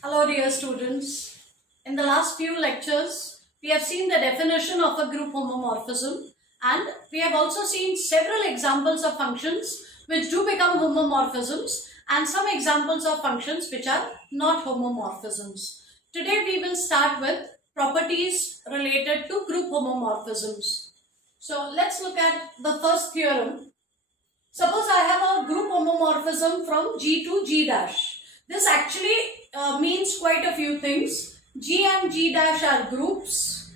Hello dear students. In the last few lectures, we have seen the definition of a group homomorphism and we have also seen several examples of functions which do become homomorphisms and some examples of functions which are not homomorphisms. Today we will start with properties related to group homomorphisms. So let's look at the first theorem. Suppose I have a group homomorphism from G to G dash. This actually means quite a few things. G and G dash are groups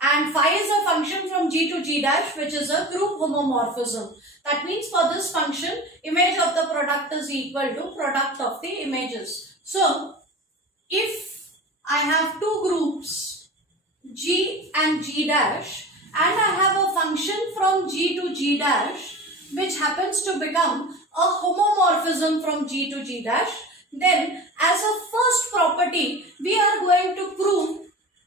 and phi is a function from G to G dash which is a group homomorphism. That means for this function, image of the product is equal to product of the images. So, if I have two groups G and G dash and I have a function from G to G dash which happens to become a homomorphism from G to G dash, then as a first property we are going to prove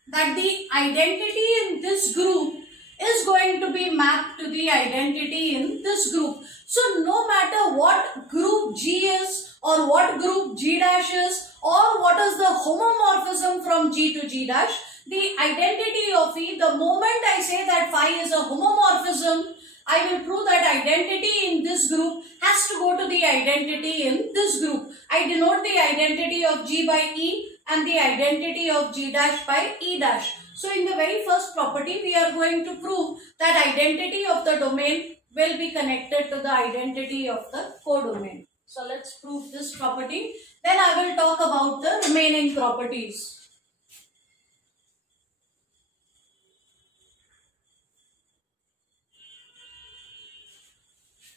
that the identity in this group is going to be mapped to the identity in this group. So no matter what group G is or what group G dash is or what is the homomorphism from G to G dash, the identity of E, the moment I say that phi is a homomorphism, I will prove that identity in this group has to go to the identity in this group. I denote the identity of G by E and the identity of G dash by E dash. So in the very first property, we are going to prove that identity of the domain will be connected to the identity of the codomain. So let's prove this property. Then I will talk about the remaining properties.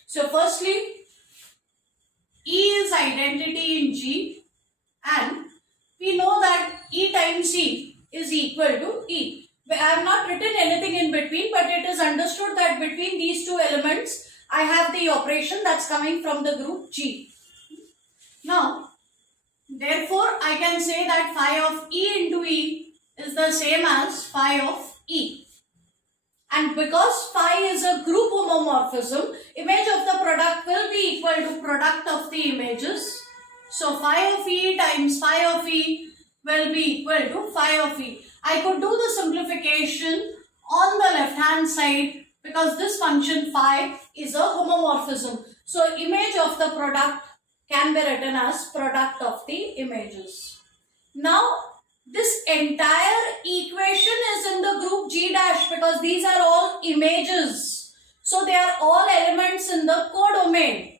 So firstly, E is identity in G and we know that E times E is equal to E. I have not written anything in between, but it is understood that between these two elements, I have the operation that's coming from the group G. Now, therefore, I can say that phi of E into E is the same as phi of E. And because phi is a group homomorphism, image of the product will be equal to product of the images. So phi of E times phi of E will be equal to phi of E. I could do the simplification on the left hand side because this function phi is a homomorphism. So image of the product can be written as product of the images. Now this entire equation is in the group G dash because these are all images. So they are all elements in the codomain.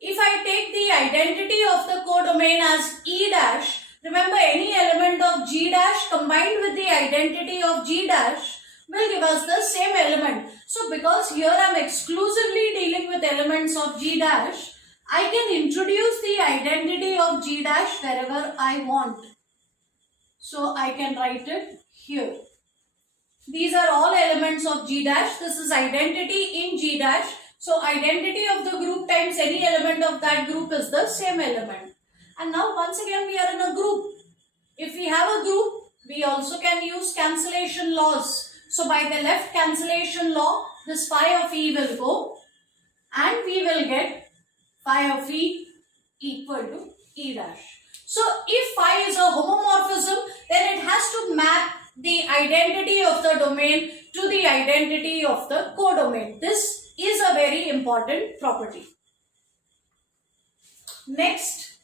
If I take the identity of the codomain as E dash, remember any element of G dash combined with the identity of G dash will give us the same element. So because here I am exclusively dealing with elements of G dash, I can introduce the identity of G dash wherever I want. So I can write it here. These are all elements of G dash. This is identity in G dash. So identity of the group times any element of that group is the same element. And now once again we are in a group. If we have a group, we also can use cancellation laws. So by the left cancellation law, this phi of E will go and we will get phi of E equal to E dash. So if phi is a homomorphism, then it has to map the identity of the domain to the identity of the codomain. This is a very important property. Next,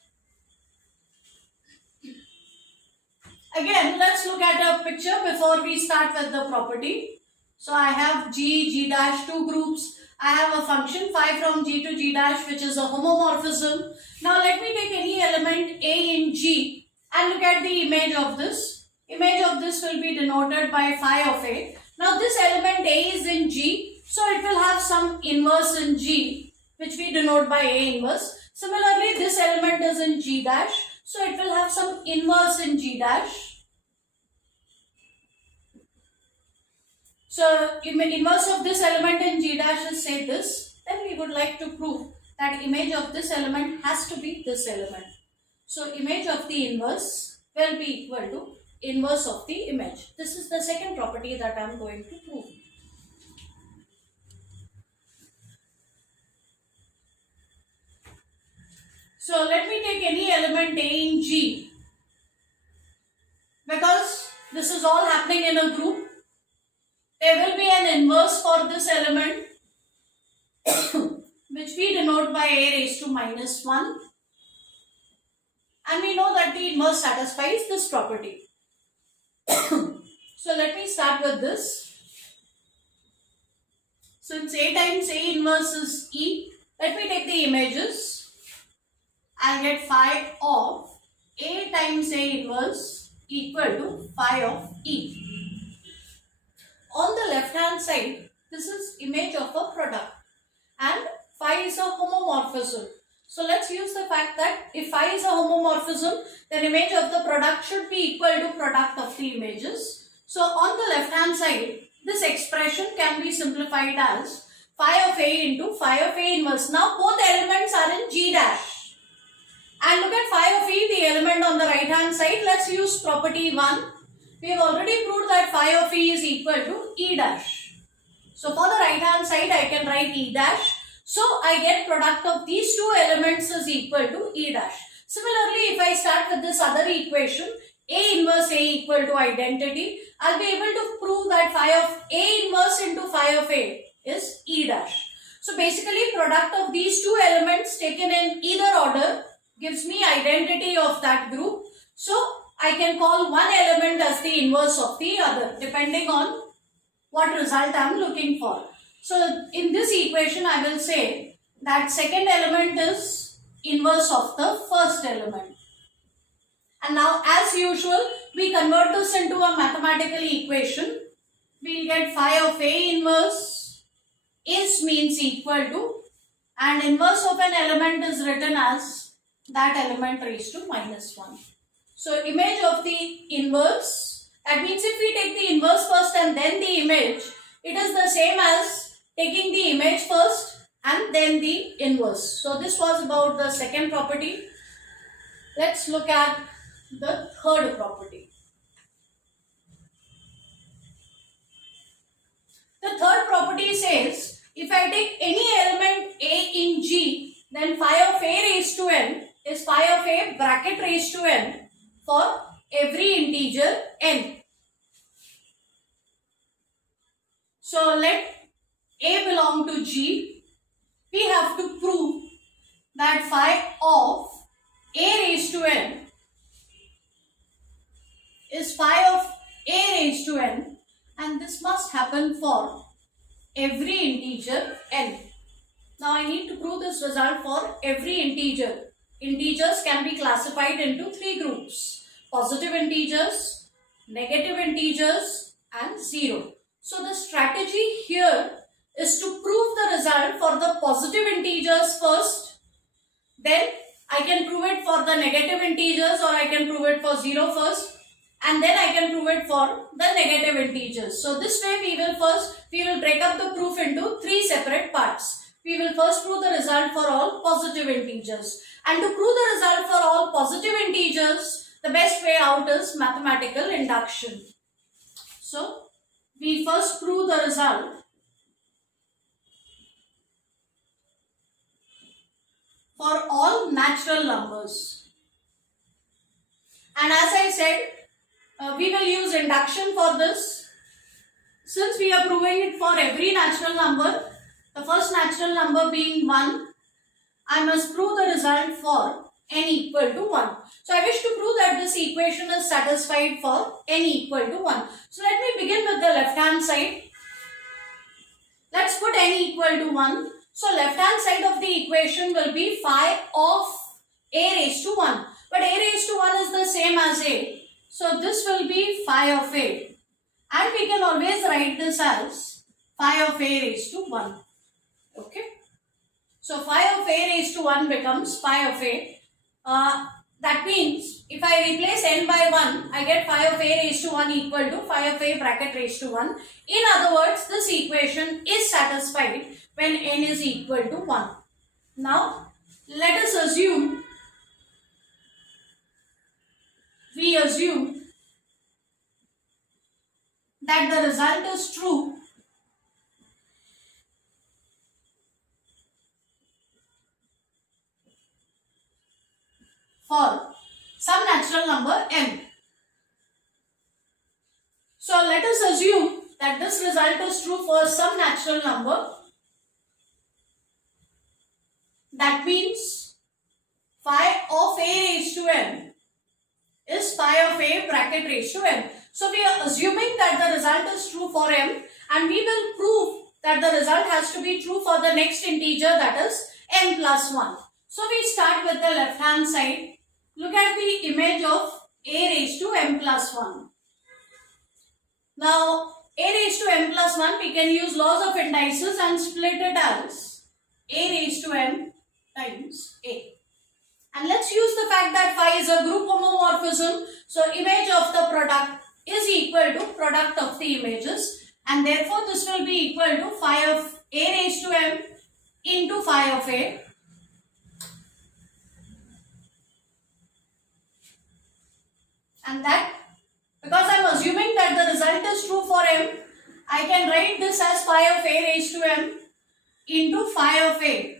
again let's look at a picture before we start with the property. So I have G, G dash, two groups. I have a function phi from G to G dash which is a homomorphism. Now let me take any element A in G and look at the image of this. Image of this will be denoted by phi of A. Now this element A is in G, so it will have some inverse in G which we denote by A inverse. Similarly this element is in G dash, so it will have some inverse in G dash. So inverse of this element in G dash is say this, then we would like to prove that image of this element has to be this element. So image of the inverse will be equal to inverse of the image. This is the second property that I am going to prove. So let me take any element A in G because this is all happening in a group, there will be an inverse for this element which we denote by a raised to minus 1, and we know that the inverse satisfies this property. So let me start with this. Since a times a inverse is e, let me take the images. I'll get phi of a times a inverse equal to phi of e. On the left hand side, this is image of a product and phi is a homomorphism. So let's use the fact that if phi is a homomorphism, then image of the product should be equal to product of the images. So on the left hand side, this expression can be simplified as phi of a into phi of a inverse. Now both elements are in G dash. And look at phi of e, the element on the right hand side. Let's use property 1. We have already proved that phi of e is equal to e dash. So for the right hand side, I can write e dash. So I get product of these two elements is equal to e dash. Similarly, if I start with this other equation, a inverse a equal to identity, I'll be able to prove that phi of a inverse into phi of a is e dash. So basically, product of these two elements taken in either order gives me identity of that group. So I can call one element as the inverse of the other depending on what result I am looking for. So in this equation, I will say that second element is inverse of the first element. And now as usual, we convert this into a mathematical equation. We will get phi of a inverse is means equal to, and inverse of an element is written as that element raised to minus 1. So image of the inverse, that means if we take the inverse first and then the image, it is the same as taking the image first and then the inverse. So this was about the second property. Let's look at the third property. The third property says, if I take any element a in G, then phi of a raised to n is phi of a bracket raised to n for every integer n. So let a belong to G. We have to prove that phi of a raised to n is phi of a raised to n, and this must happen for every integer n. Now I need to prove this result for every integer. Integers can be classified into three groups: positive integers, negative integers, and 0. So the strategy here is to prove the result for the positive integers first, then I can prove it for the negative integers, or I can prove it for 0 first, and then I can prove it for the negative integers. So this way we will break up the proof into three separate parts. We will first prove the result for all positive integers. And to prove the result for all positive integers, the best way out is mathematical induction. So we first prove the result for all natural numbers. And as I said, we will use induction for this. Since we are proving it for every natural number, the first natural number being 1, I must prove the result for n equal to 1. So I wish to prove that this equation is satisfied for n equal to 1. So let me begin with the left hand side. Let's put n equal to 1. So left hand side of the equation will be phi of a raised to 1. But a raised to 1 is the same as a. So this will be phi of a. And we can always write this as phi of a raised to 1. Okay. So phi of a raised to 1 becomes phi of a. That means if I replace n by 1, I get phi of a raised to 1 equal to phi of a bracket raised to 1. In other words, this equation is satisfied when n is equal to 1. Now, let us assume, that the result is true for some natural number m. So let us assume that this result is true for some natural number. That means phi of a raised to n is phi of a bracket raised to n. So we are assuming that the result is true for m, and we will prove that the result has to be true for the next integer, that is n plus 1. So we start with the left hand side. Look at the image of a raised to m plus 1. Now a raised to m plus 1, we can use laws of indices and split it as a raised to m times a. And let's use the fact that phi is a group homomorphism. So image of the product is equal to product of the images, and therefore this will be equal to phi of a raised to m into phi of a. And that, because I am assuming that the result is true for m, I can write this as phi of a raised to m into phi of a.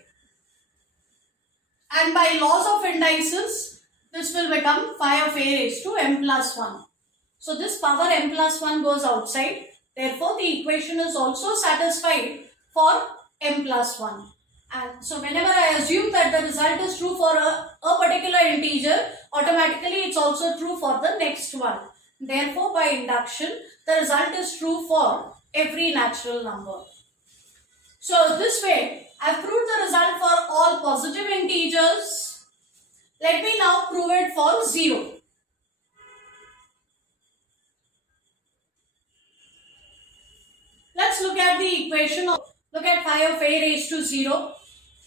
And by laws of indices, this will become phi of a raised to m plus 1. So this power m plus 1 goes outside. Therefore, the equation is also satisfied for m plus 1. And so whenever I assume that the result is true for a particular integer, automatically it's also true for the next one. Therefore, by induction, the result is true for every natural number. So this way, I have proved the result for all positive integers. Let me now prove it for 0. Let's look at the equation. Look at phi of a raised to 0.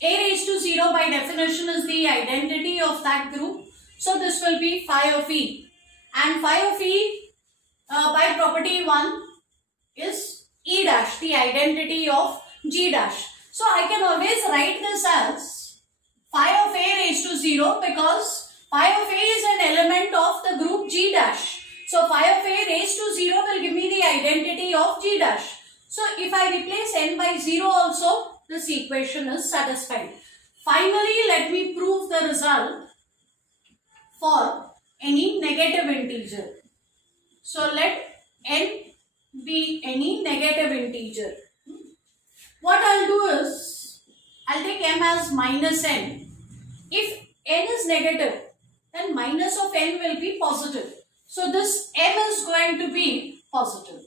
A raised to 0 by definition is the identity of that group. So this will be phi of e. And phi of e by property 1 is e dash, the identity of g dash. So I can always write this as phi of a raised to 0 because phi of a is an element of the group g dash. So phi of a raised to 0 will give me the identity of g dash. So if I replace n by 0 also, this equation is satisfied. Finally, let me prove the result for any negative integer. So let n be any negative integer. What I'll do is, I'll take m as minus n. If n is negative, then minus of n will be positive. So this m is going to be positive.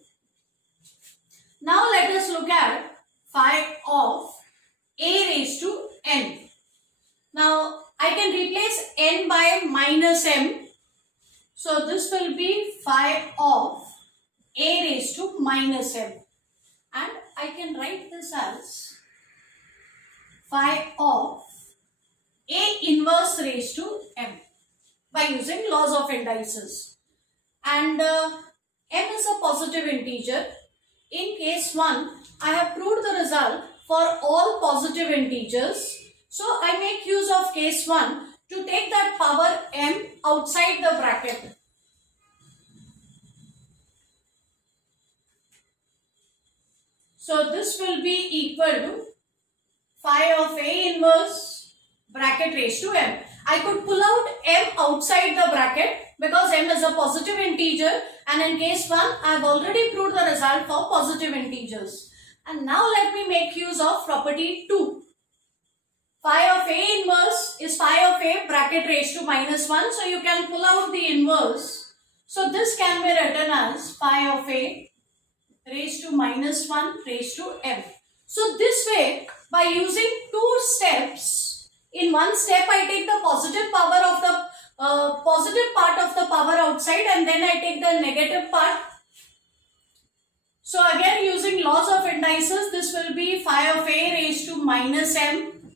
Now let us look at phi of a raised to n. Now I can replace n by minus m. So this will be phi of a raised to minus m. And I can write this as phi of a inverse raised to m by using laws of indices. And m is a positive integer. In case 1, I have proved the result for all positive integers. So I make use of case 1 to take that power m outside the bracket. So this will be equal to phi of a inverse bracket raised to m. I could pull out m outside the bracket because m is a positive integer, and in case 1 I have already proved the result for positive integers. And now let me make use of property 2. Phi of a inverse is phi of a bracket raised to minus 1, so you can pull out the inverse. So this can be written as phi of a raised to minus 1 raised to m. So this way, by using 2 steps, in one step I take the positive power of the positive part of the power outside, and then I take the negative part. So again, using laws of indices, this will be phi of a raised to minus m,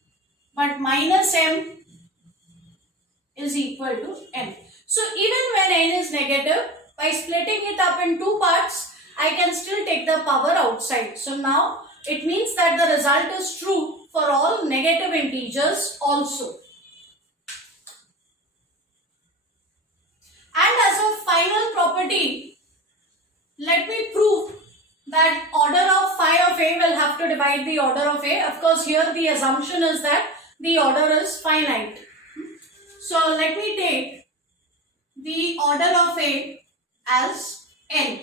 but minus m is equal to n. So even when n is negative, by splitting it up in 2 parts, I can still take the power outside. So now it means that the result is true for all negative integers also. And as a final property, let me prove that order of phi of a will have to divide the order of a. Of course, here the assumption is that the order is finite. So let me take the order of a as n.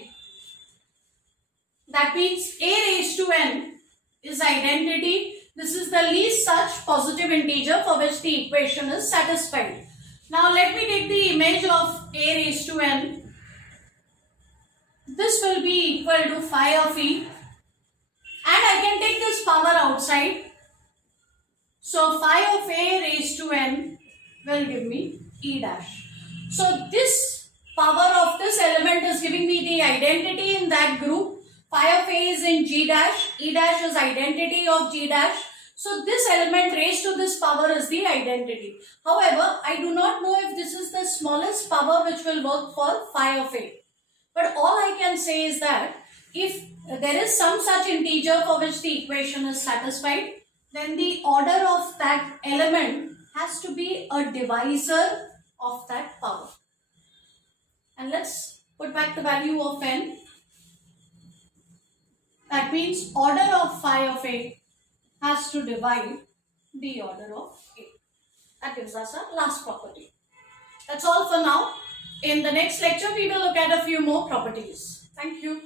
That means a raised to n is identity. This is the least such positive integer for which the equation is satisfied. Now let me take the image of a raised to n. This will be equal to phi of e, and I can take this power outside. So phi of a raised to n will give me e dash. So this power of this element is giving me the identity in that group. Phi of a is in g dash, e dash is identity of g dash. So this element raised to this power is the identity. However, I do not know if this is the smallest power which will work for phi of a. But all I can say is that if there is some such integer for which the equation is satisfied, then the order of that element has to be a divisor of that power. And let's put back the value of n. That means order of phi of a has to divide the order of a. That gives us our last property. That's all for now. In the next lecture, we will look at a few more properties. Thank you.